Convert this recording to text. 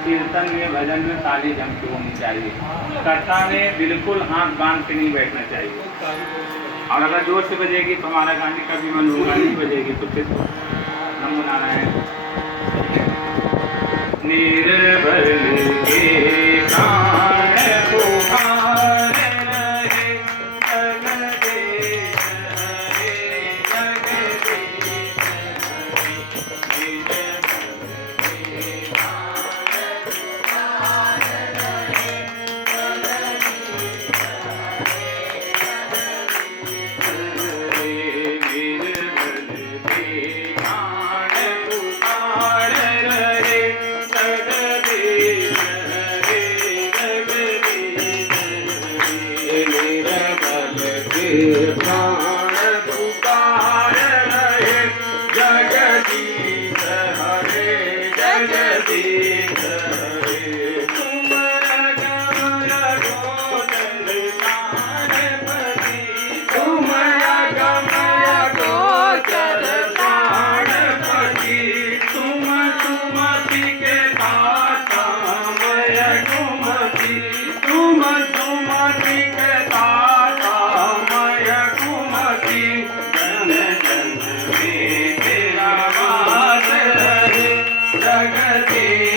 कीर्तन में भजन में ताली जम के होनी चाहिए। कथा में बिल्कुल हाथ बांध के नहीं बैठना चाहिए। और अगर जोर से बजेगी तो हमारा गाने का भी मन होगा, नहीं बजेगी तो फिर नमो नारायण। निर्बल के प्राण पुकार रहे जगदीश हरे जगदीश हरे। प्राण पुकार रहे जगदीश हरे जगदीश हरे। तुम अगम अगोचर प्राणपति, तुम अगम अगोचर प्राणपति। तुम सुमति के दाता मय कुमति, तुम सुमति के दाता मय कुमति। जन जन में तेरा वास रहे जगदीश